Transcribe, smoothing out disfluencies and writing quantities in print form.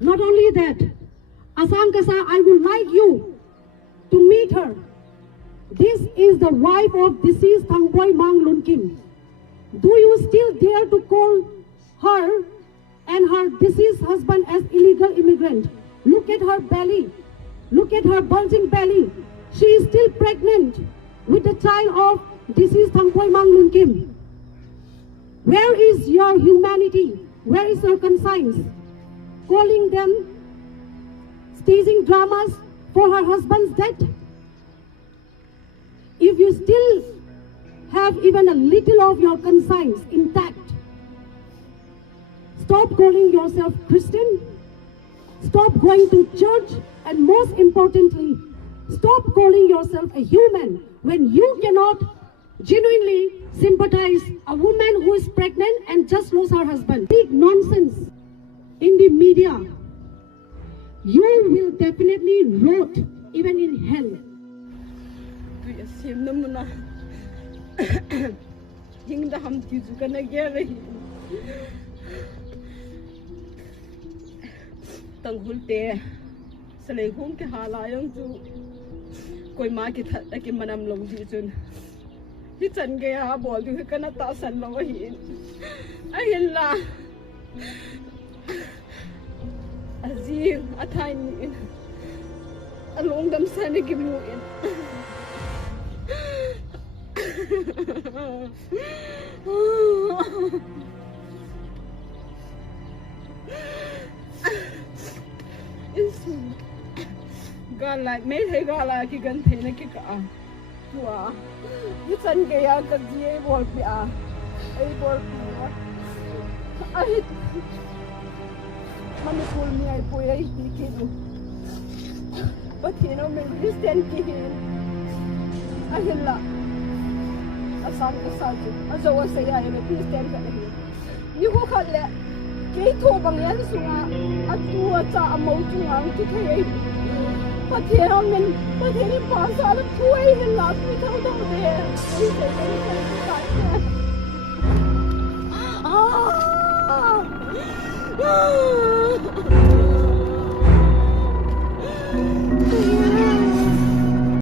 Not only that, Asangkasa, I would like you to meet her. This is the wife of deceased Thangboy Mang Lun Kim. Do you still dare to call her and her deceased husband as illegal immigrant? Look at her belly. Look at her bulging belly. She is still pregnant with the child of deceased Thangboy Mang Lun Kim. Where is your humanity? Where is your conscience? Calling them staging dramas for her husband's death? If you still have even a little of your conscience intact, stop calling yourself Christian, stop going to church, and most importantly, stop calling yourself a human when you cannot genuinely sympathize a woman who is pregnant and just lost her husband. Big nonsense in the media. You will definitely rot even in hell. Tanghulte salay hong ke halayong ju koi ma ki that ki manam long ji chun hi chan ge ha bol du kana ta san lo hi ai la azir athai ni along dam san ki mu in Gala, mấy thầy gala cái gần thế này cái cả, chua, cái chân cái à cái gì ấy bol bia, ấy bol bia, ấy, mà mình phun mi ai phun ấy đi kia luôn, bất thì nó mình đi xem kia, ấy là, asal chứ, asal saya ai mình đi xem cái này, như có khăn lẽ, cái thô bằng nhẫn xuống à, chua cha màu chung ang cái thế. But here I'm in, but here in Pasal, 2 in last week, I don't know.